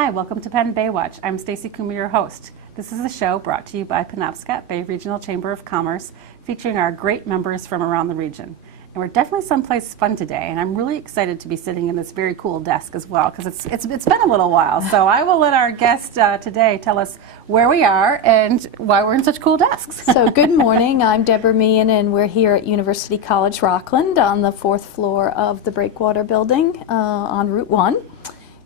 Hi, welcome to Penn Baywatch. I'm Stacy Coomer, your host. This is a show brought to you by Penobscot Bay Regional Chamber of Commerce, featuring our great members from around the region. And we're definitely someplace fun today, and I'm really excited to be sitting in this very cool desk as well, because it's been a little while. So I will let our guest today tell us where we are and why we're in such cool desks. So good morning, I'm Deborah Meehan, and we're here at University College Rockland on the 4th floor of the Breakwater Building on Route 1.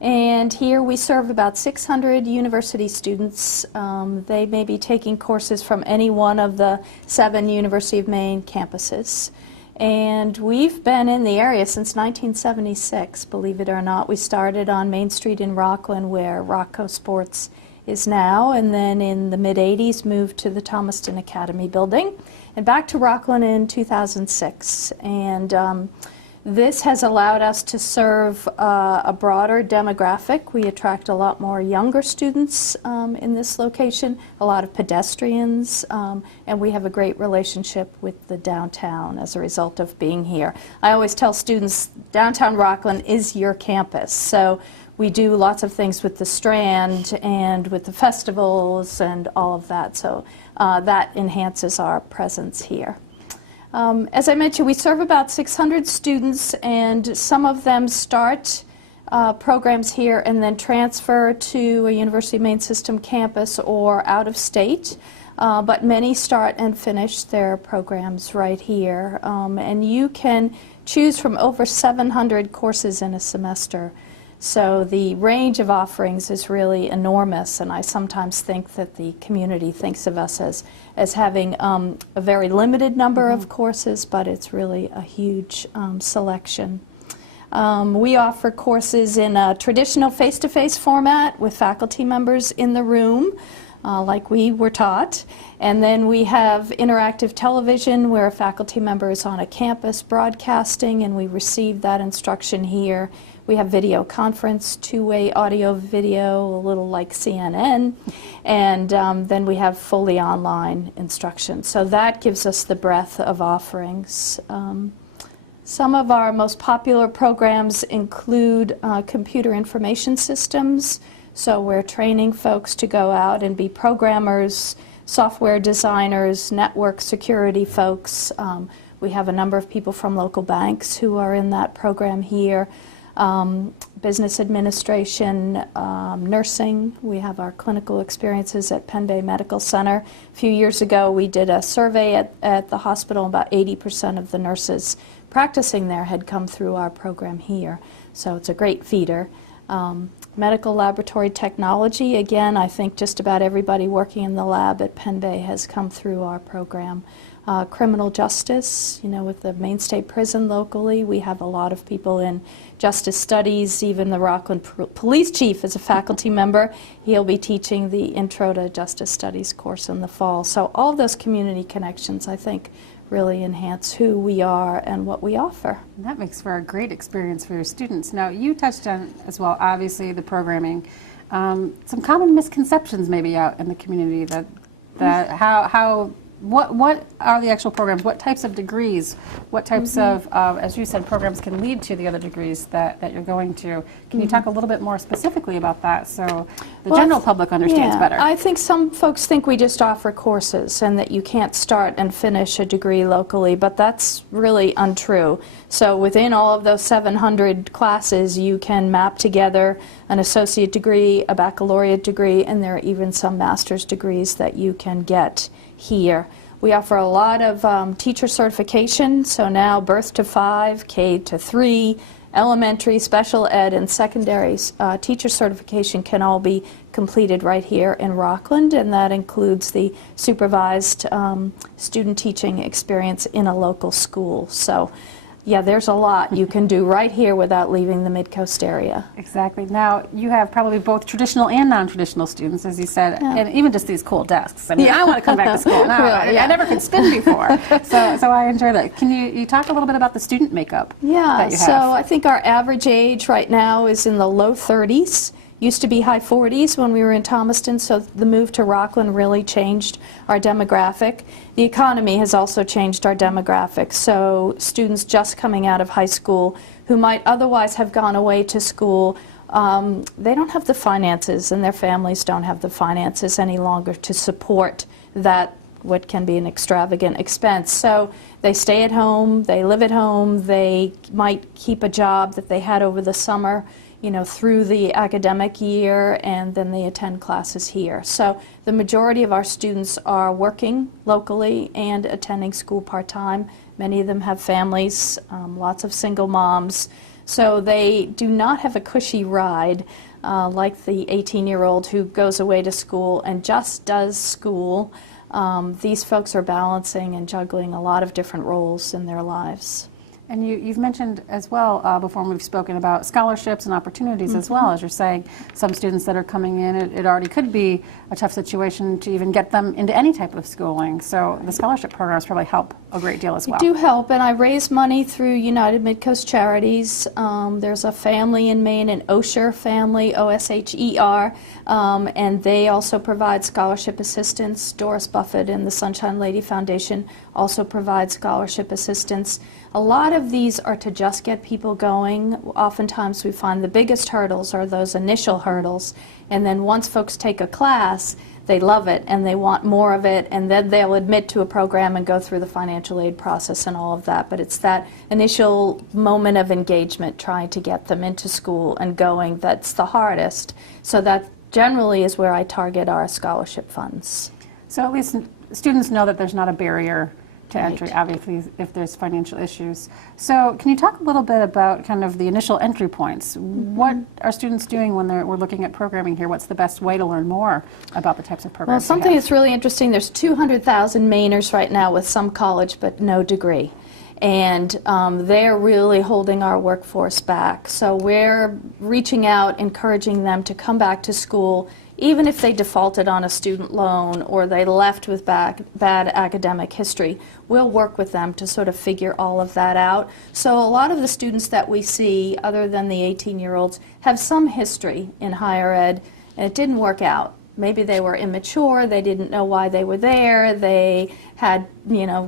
And here we serve about 600 university students. They may be taking courses from any one of the 7 University of Maine campuses. And we've been in the area since 1976, believe it or not. We started on Main Street in Rockland, where Rockco Sports is now, and then in the mid-80s moved to the Thomaston Academy building, and back to Rockland in 2006. And this has allowed us to serve a broader demographic. We attract a lot more younger students in this location, a lot of pedestrians, and we have a great relationship with the downtown as a result of being here. I always tell students, downtown Rockland is your campus. So we do lots of things with the Strand and with the festivals and all of that. So that enhances our presence here. As I mentioned, we serve about 600 students, and some of them start programs here and then transfer to a University of Maine System campus or out of state. But many start and finish their programs right here. And you can choose from over 700 courses in a semester. So the range of offerings is really enormous, and I sometimes think that the community thinks of us as having a very limited number of courses, but it's really a huge selection. We offer courses in a traditional face-to-face format with faculty members in the room, like we were taught. And then we have interactive television where a faculty member is on a campus broadcasting, and we receive that instruction here. We have video conference, two-way audio video, a little like CNN, and then we have fully online instruction. So that gives us the breadth of offerings. Some of our most popular programs include computer information systems. So we're training folks to go out and be programmers, software designers, network security folks. We have a number of people from local banks who are in that program here. Business administration, nursing. We have our clinical experiences at Penbay Medical Center. A few years ago we did a survey at the hospital. About 80% of the nurses practicing there had come through our program here. So it's a great feeder. Medical laboratory technology, again, I think just about everybody working in the lab at Penbay has come through our program. Criminal justice, you know, with the Maine State Prison locally, we have a lot of people in justice studies. Even the Rockland Police Chief is a faculty member. He'll be teaching the Intro to Justice Studies course in the fall. So all of those community connections, I think, really enhance who we are and what we offer. That makes for a great experience for your students. Now, you touched on as well, obviously, the programming. Some common misconceptions maybe out in the community that what are the actual programs? What types of degrees? What types of, as you said, programs can lead to the other degrees that you're going to? Can you talk a little bit more specifically about that so the general public understands better? I think some folks think we just offer courses and that you can't start and finish a degree locally, but that's really untrue. So within all of those 700 classes, you can map together an associate degree, a baccalaureate degree, and there are even some master's degrees that you can get here. We offer a lot of teacher certification, so now birth to 5, K to 3, elementary, special ed, and secondary teacher certification can all be completed right here in Rockland, and that includes the supervised student teaching experience in a local school. So yeah, there's a lot you can do right here without leaving the Mid-Coast area. Exactly. Now, you have probably both traditional and non-traditional students, as you said, and even just these cool desks. I mean, I want to come back to school now. Really, I never could spin before, so I enjoy that. Can you talk a little bit about the student makeup that you have? So I think our average age right now is in the low 30s. Used to be high 40s when we were in Thomaston, so the move to Rockland really changed our demographic. The economy has also changed our demographic, so students just coming out of high school who might otherwise have gone away to school they don't have the finances, and their families don't have the finances any longer to support that, what can be an extravagant expense. So they stay at home, they live at home, they might keep a job that they had over the summer, you know, through the academic year, and then they attend classes here. So the majority of our students are working locally and attending school part-time. Many of them have families, lots of single moms. So they do not have a cushy ride like the 18-year-old who goes away to school and just does school. These folks are balancing and juggling a lot of different roles in their lives. And you've mentioned as well before, we've spoken about scholarships and opportunities as well, as you're saying, some students that are coming in, it already could be a tough situation to even get them into any type of schooling. So the scholarship programs probably help a great deal as well. They do help, and I raise money through United Midcoast Charities. There's a family in Maine, an Osher family, O-S-H-E-R, and they also provide scholarship assistance. Doris Buffett and the Sunshine Lady Foundation also provide scholarship assistance. A lot of these are to just get people going. Oftentimes we find the biggest hurdles are those initial hurdles, and then once folks take a class, they love it and they want more of it, and then they'll admit to a program and go through the financial aid process and all of that. But it's that initial moment of engagement, trying to get them into school and going, that's the hardest. So that generally is where I target our scholarship funds. So at least students know that there's not a barrier to Right. entry, obviously, if there's financial issues. So can you talk a little bit about kind of the initial entry points? What are students doing when we're looking at programming here? What's the best way to learn more about the types of Well, programs? something that's really interesting, there's 200,000 Mainers right now with some college but no degree. And they're really holding our workforce back. So we're reaching out, encouraging them to come back to school, even if they defaulted on a student loan or they left with bad academic history. We'll work with them to sort of figure all of that out. So a lot of the students that we see, other than the 18-year-olds, have some history in higher ed, and it didn't work out. Maybe they were immature, they didn't know why they were there, they had,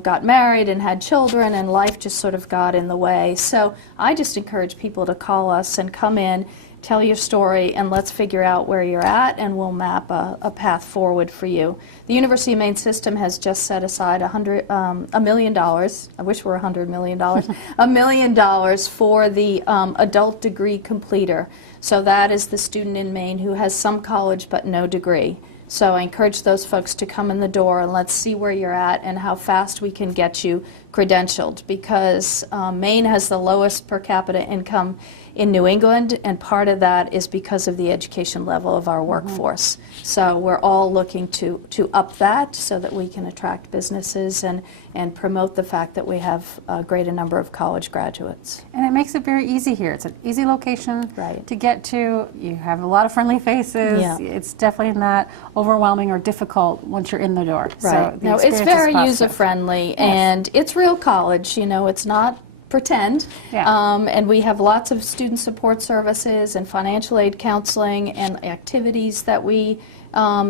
got married and had children, and life just sort of got in the way. So I just encourage people to call us and come in, tell your story, and let's figure out where you're at, and we'll map a path forward for you. The University of Maine system has just set aside $1 million, I wish we were $100 million, $1 million for the adult degree completer. So that is the student in Maine who has some college but no degree. So I encourage those folks to come in the door and let's see where you're at and how fast we can get you credentialed, because Maine has the lowest per capita income in New England, and part of that is because of the education level of our workforce. So we're all looking to up that so that we can attract businesses and promote the fact that we have a greater number of college graduates. And it makes it very easy here. It's an easy location Right. to get to. You have a lot of friendly faces. Yeah. It's definitely not overwhelming or difficult once you're in the door. Right. So the No, it's experience is very positive. user-friendly, and it's real college. It's not pretend. Yeah. And we have lots of student support services and financial aid counseling and activities that we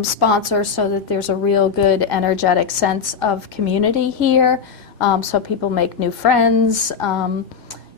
sponsor, so that there's a real good, energetic sense of community here, so people make new friends.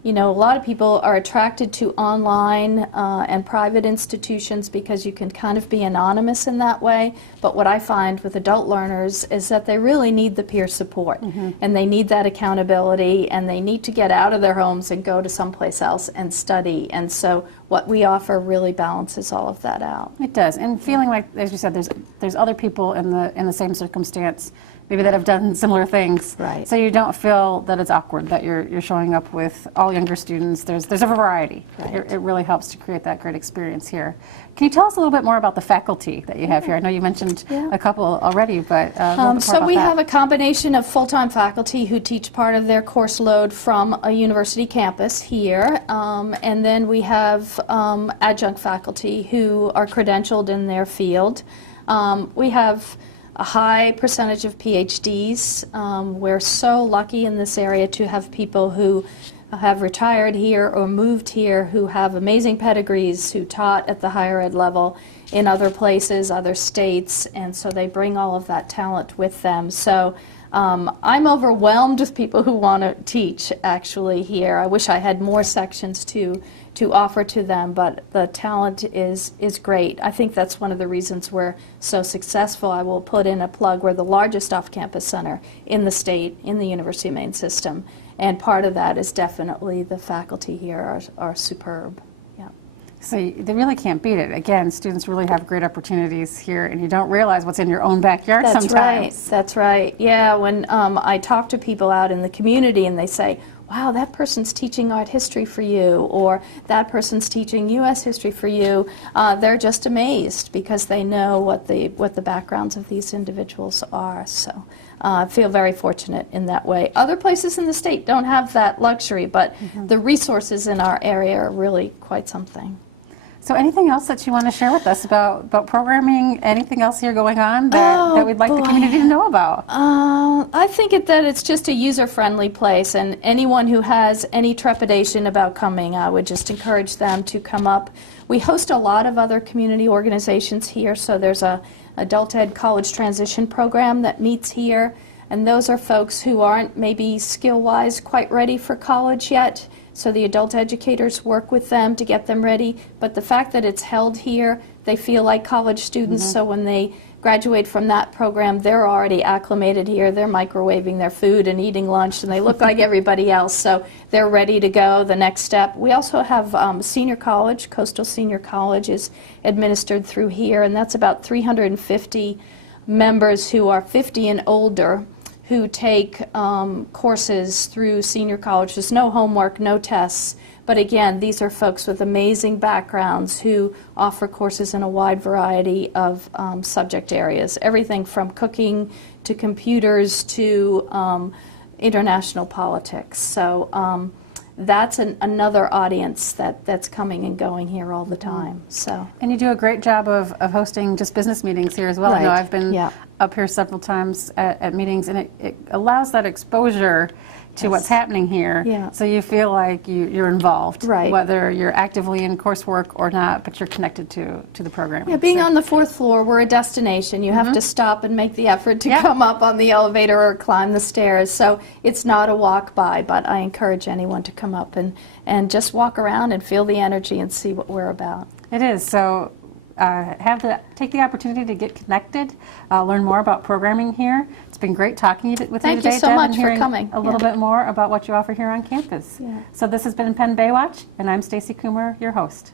A lot of people are attracted to online and private institutions because you can kind of be anonymous in that way. But what I find with adult learners is that they really need the peer support, and they need that accountability, and they need to get out of their homes and go to someplace else and study. And so what we offer really balances all of that out. It does, and feeling like, as you said, there's other people in the same circumstance, maybe that have done similar things. Right. So you don't feel that it's awkward that you're showing up with all younger students. There's a variety. Right. It really helps to create that great experience here. Can you tell us a little bit more about the faculty that you have here? I know you mentioned a couple already, but a little bit more So about we that. have a combination of full-time faculty who teach part of their course load from a university campus here, and then we have adjunct faculty who are credentialed in their field. We have a high percentage of PhDs. We're so lucky in this area to have people who have retired here or moved here who have amazing pedigrees, who taught at the higher ed level in other places, other states, and so they bring all of that talent with them. So I'm overwhelmed with people who want to teach actually here. I wish I had more sections to offer to them, but the talent is great. I think that's one of the reasons we're so successful. I will put in a plug. We're the largest off-campus center in the state, in the University of Maine system, and part of that is definitely the faculty here are superb. Yeah. So they really can't beat it. Again, students really have great opportunities here, and you don't realize what's in your own backyard That's right. sometimes. That's right. Yeah, when I talk to people out in the community and they say, wow, that person's teaching art history for you, or that person's teaching U.S. history for you, they're just amazed because they know what the backgrounds of these individuals are. So I feel very fortunate in that way. Other places in the state don't have that luxury, but the resources in our area are really quite something. So anything else that you want to share with us about programming, anything else here going on that we'd like the community to know about? I think that it's just a user-friendly place, and anyone who has any trepidation about coming, I would just encourage them to come up. We host a lot of other community organizations here, so there's a adult ed college transition program that meets here, and those are folks who aren't maybe skill-wise quite ready for college yet. So the adult educators work with them to get them ready, but the fact that it's held here, they feel like college students, so when they graduate from that program, they're already acclimated here, they're microwaving their food and eating lunch, and they look like everybody else, so they're ready to go the next step. We also have senior college. Coastal Senior College is administered through here, and that's about 350 members who are 50 and older, who take courses through senior college. There's no homework, no tests, but again, these are folks with amazing backgrounds who offer courses in a wide variety of subject areas, everything from cooking to computers to international politics. So that's another audience that's coming and going here all the time. So. And you do a great job of hosting just business meetings here as well. I know Right. I've been Yeah. up here several times at meetings, and it allows that exposure to what's happening here. Yeah. So you feel like you're involved, Right. whether you're actively in coursework or not, but you're connected to the program. Yeah, being on the fourth floor, we're a destination. You have to stop and make the effort to come up on the elevator or climb the stairs. So it's not a walk by, but I encourage anyone to come up and just walk around and feel the energy and see what we're about. It is. So take the opportunity to get connected, learn more about programming here. It's been great talking with you today, Thank you so Deb, much and for hearing coming. a little bit more about what you offer here on campus. Yeah. So this has been Penn Baywatch, and I'm Stacy Coomer, your host.